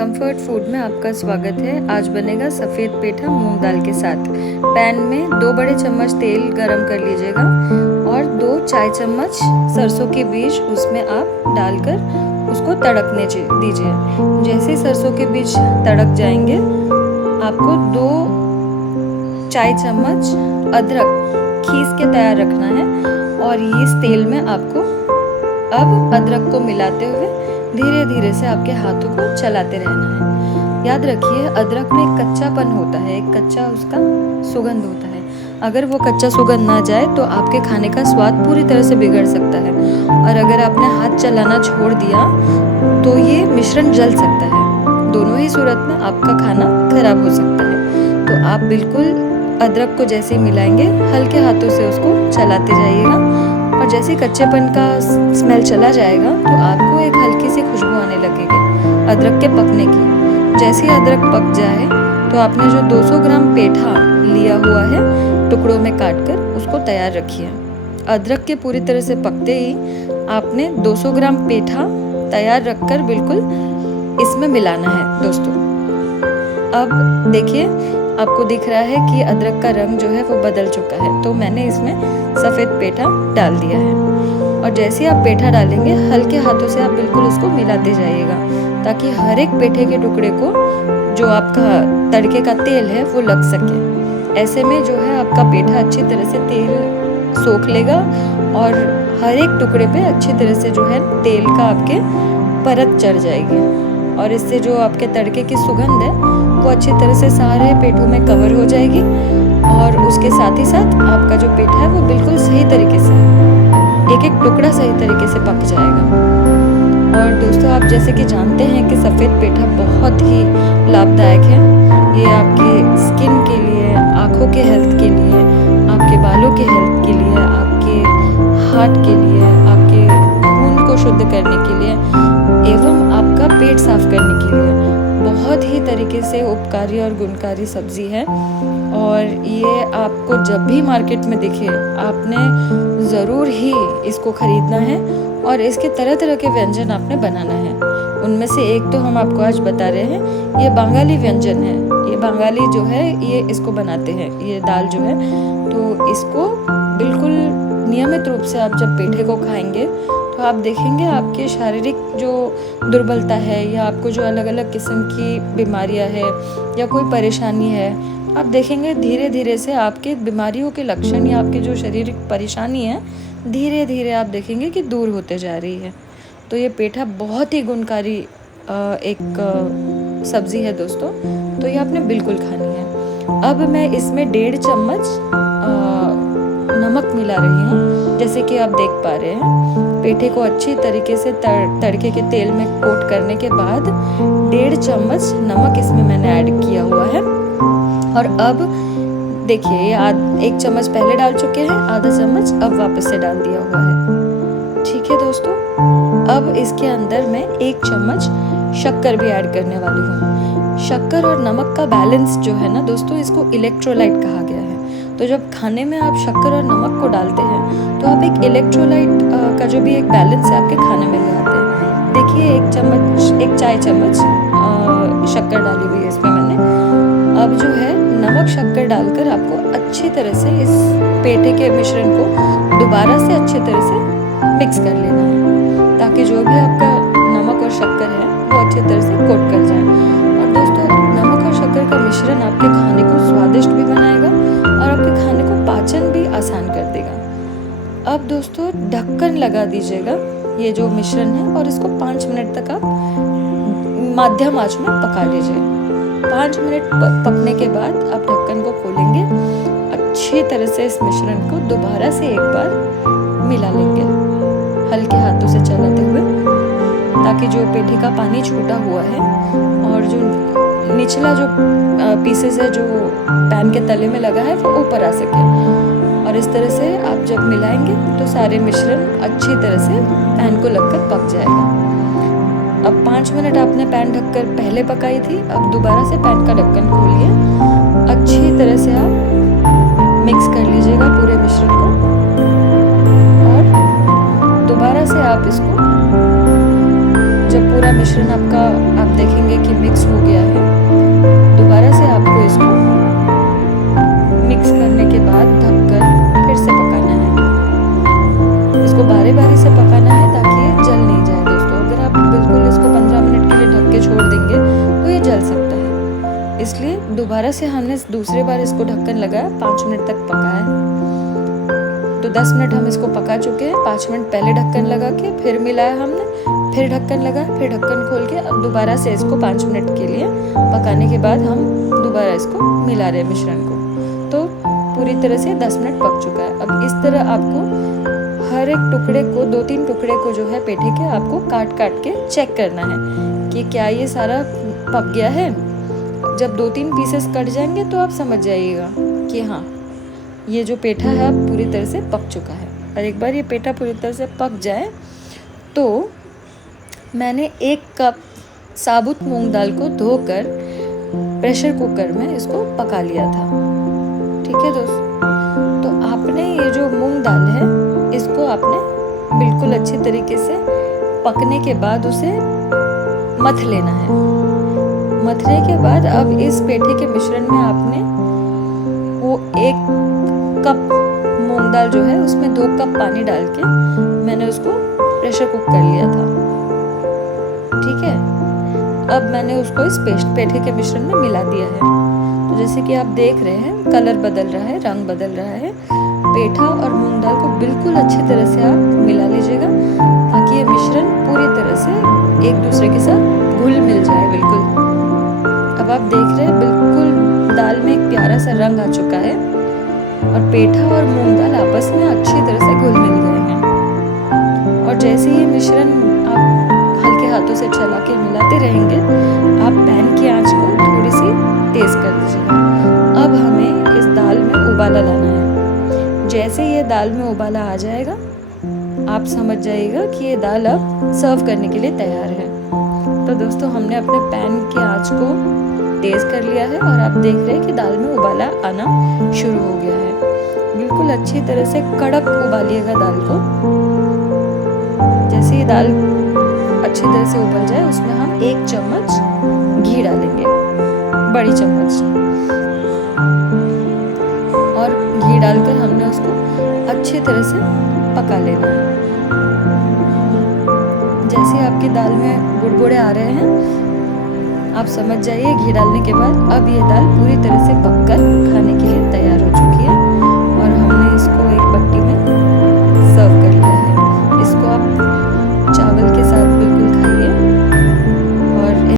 Comfort food में आपका स्वागत है। आज बनेगा सफ़ेद पेठा मूंग दाल के साथ। पैन में 2 बड़े चम्मच तेल गरम कर लीजिएगा और 2 चाय चम्मच सरसों के बीज उसमें आप डालकर उसको तड़कने दीजिए। जैसे सरसों के बीज तड़क जाएंगे, आपको 2 चाय चम्मच अदरक खीस के तैयार रखना है और इस तेल में आपको अब अदरक को मिलाते हुए धीरे धीरे से आपके हाथों को चलाते रहना है। याद रखिए, अदरक में एक कच्चापन होता है, एक कच्चा उसका सुगंध होता है। अगर वो कच्चा सुगंध ना जाए तो आपके खाने का स्वाद पूरी तरह से बिगड़ सकता है और अगर आपने हाथ चलाना छोड़ दिया तो ये मिश्रण जल सकता है। दोनों ही सूरत में आपका खाना खराब हो सकता है। तो आप बिल्कुल अदरक को जैसे ही मिलाएंगे, हल्के हाथों से उसको चलाते जाइएगा और जैसे कच्चेपन का स्मेल चला जाएगा तो आपको एक हल्की सी खुशबू आने लगेगी अदरक के पकने की। जैसे ही अदरक पक जाए तो आपने जो 200 ग्राम पेठा लिया हुआ है टुकड़ों में काटकर उसको तैयार रखिए। अदरक के पूरी तरह से पकते ही आपने 200 ग्राम पेठा तैयार रखकर बिल्कुल इसमें मिलाना है दोस्तों। अब देखिए, आपको दिख रहा है कि अदरक का रंग जो है वो बदल चुका है, तो मैंने इसमें सफ़ेद पेठा डाल दिया है और जैसे आप पेठा डालेंगे हल्के हाथों से आप बिल्कुल उसको मिलाते जाइएगा ताकि हर एक पेठे के टुकड़े को जो आपका तड़के का तेल है वो लग सके। ऐसे में जो है आपका पेठा अच्छी तरह से तेल सोख लेगा और हर एक टुकड़े पे अच्छी तरह से जो है तेल का आपके परत चढ़ जाएगी और इससे जो आपके तड़के की सुगंध है वो अच्छी तरह से सारे पेठों में कवर हो जाएगी और उसके साथ ही साथ आपका जो पेठा है वो बिल्कुल सही तरीके से एक एक टुकड़ा सही तरीके से पक जाएगा। और दोस्तों, आप जैसे कि जानते हैं कि सफ़ेद पेठा बहुत ही लाभदायक है। ये आपके स्किन के लिए, आँखों के हेल्थ के लिए, आपके बालों के हेल्थ के लिए, आपके हार्ट के लिए, आपके खून को शुद्ध करने के लिए एवं आपका पेट साफ करने के लिए बहुत ही तरीके से उपकारी और गुणकारी सब्जी है। और ये आपको जब भी मार्केट में दिखे आपने ज़रूर ही इसको ख़रीदना है और इसके तरह तरह के व्यंजन आपने बनाना है। उनमें से एक तो हम आपको आज बता रहे हैं, ये बंगाली व्यंजन है। ये बंगाली जो है ये इसको बनाते हैं, ये दाल जो है। तो इसको बिल्कुल नियमित रूप से आप जब पेठे को खाएंगे तो आप देखेंगे आपके शारीरिक जो दुर्बलता है या आपको जो अलग अलग किस्म की बीमारियां है या कोई परेशानी है, आप देखेंगे धीरे धीरे से आपके बीमारियों के लक्षण या आपके जो शारीरिक परेशानी है धीरे धीरे आप देखेंगे कि दूर होते जा रही है। तो ये पेठा बहुत ही गुणकारी एक सब्ज़ी है दोस्तों, तो ये आपने बिल्कुल खानी है। अब मैं इसमें 1.5 चम्मच नमक मिला रही हूँ। जैसे कि आप देख पा रहे हैं, पेठे को अच्छी तरीके से तड़के के तेल में कोट करने के बाद 1.5 चम्मच नमक इसमें मैंने ऐड किया हुआ है। और अब देखिए, 1 चम्मच पहले डाल चुके हैं, आधा चम्मच अब वापस से डाल दिया हुआ है। ठीक है दोस्तों, अब इसके अंदर मैं 1 चम्मच शक्कर भी ऐड करने वाली हूँ। शक्कर और नमक का बैलेंस जो है ना दोस्तों, इसको इलेक्ट्रोलाइट कहा गया है। तो जब खाने में आप शक्कर और नमक को डालते हैं तो आप एक इलेक्ट्रोलाइट का जो भी एक बैलेंस है आपके खाने में ले आते हैं। देखिए, 1 चाय चम्मच शक्कर डाली हुई है इसमें मैंने। अब जो है नमक शक्कर डालकर आपको अच्छी तरह से इस पेठे के मिश्रण को दोबारा से अच्छी तरह से मिक्स कर लेना है ताकि जो भी आपका नमक और शक्कर है वो अच्छी तरह से कोट कर जाए। और दोस्तों, नमक और शक्कर का मिश्रण आपके खाने को स्वादिष्ट भी बनाएगा और आपके खाने को पाचन भी आसान कर देगा। अब दोस्तों, ढक्कन लगा दीजिएगा ये जो मिश्रण है और इसको 5 मिनट तक आप मध्यम आंच में पका लीजिए। 5 मिनट पकने के बाद आप ढक्कन को खोलेंगे, अच्छी तरह से इस मिश्रण को दोबारा से एक बार मिला लेंगे हल्के हाथों से चलाते हुए ताकि जो पेठे का पानी छूटा हुआ है और जो निचला जो पीसेस है जो पैन के तले में लगा है वो ऊपर आ सके। और इस तरह से आप जब मिलाएंगे तो सारे मिश्रण अच्छी तरह से पैन को लगकर पक जाएगा। अब 5 मिनट आपने पैन ढककर पहले पकाई थी, अब दोबारा से पैन का ढक्कन खोलिए, अच्छी तरह से आप मिक्स कर लीजिएगा पूरे मिश्रण को और दोबारा से आप इसको जब पूरा मिश्रण आपका आप देखेंगे कि मिक्स दोबारा से हमने दूसरी बार इसको ढक्कन लगाया, 5 मिनट तक पकाया। तो 10 मिनट हम इसको पका चुके हैं। 5 मिनट पहले ढक्कन लगा के फिर मिलाया हमने, फिर ढक्कन लगाया, फिर ढक्कन खोल के अब दोबारा से इसको 5 मिनट के लिए पकाने के बाद हम दोबारा इसको मिला रहे हैं मिश्रण को। तो पूरी तरह से 10 मिनट पक चुका है। अब इस तरह आपको हर एक टुकड़े को, 2-3 टुकड़े को जो है पेठे के, आपको काट काट के चेक करना है कि क्या ये सारा पक गया है। जब 2-3 पीसेस कट जाएंगे तो आप समझ जाइएगा कि हाँ, ये जो पेठा है अब पूरी तरह से पक चुका है। और एक बार ये पेठा पूरी तरह से पक जाए तो मैंने 1 कप साबुत मूंग दाल को धोकर प्रेशर कुकर में इसको पका लिया था। ठीक है दोस्तों, तो आपने ये जो मूंग दाल है इसको आपने बिल्कुल अच्छे तरीके से पकने के बाद उसे मथ लेना है। मथने के बाद अब इस पेठे के मिश्रण में आपने वो 1 कप मूंग दाल जो है उसमें 2 कप पानी डाल के मैंने उसको प्रेशर कुक कर लिया था। ठीक है, अब मैंने उसको इस पेठे के मिश्रण में मिला दिया है। तो जैसे कि आप देख रहे हैं कलर बदल रहा है, रंग बदल रहा है। पेठा और मूंग दाल को बिल्कुल अच्छी तरह से आप मिला लीजिएगा ताकि ये मिश्रण पूरी तरह से एक दूसरे के साथ घुल मिल जाए बिल्कुल। अब आप देख रहे हैं बिल्कुल दाल में एक प्यारा सा रंग आ चुका है और पेठा और मूंग दाल आपस में अच्छी तरह से घुल मिल गए हैं। और जैसे ये मिश्रण आप हल्के हाथों से चला के मिलाते रहेंगे, आप पैन की आंच को थोड़ी सी तेज कर दीजिएगा। अब हमें इस दाल में उबाला लाना है। जैसे ये दाल में उबाला आ जाएगा, आप समझ जाइएगा कि ये दाल अब सर्व करने के लिए तैयार है। तो दोस्तों, हमने अपने पैन की आंच को तेज कर लिया है और आप देख रहे हैं कि दाल में उबाला आना शुरू हो गया है। बिल्कुल अच्छी तरह से कड़क उबालिएगा दाल को। जैसे ये दाल अच्छी तरह से उबल जाए उसमें हम 1 चम्मच घी डालेंगे, बड़ी चम्मच, और घी डालकर हमने उसको अच्छी तरह से पका लेना है। जैसे आपकी दाल में बुड़बुड़े आ रहे हैं, आप समझ जाइए घी डालने के बाद अब ये दाल पूरी तरह से पककर खाने के लिए तैयार हो चुकी है और हमने इसको एक बट्टी में सर्व कर लिया है। इसको आप चावल के साथ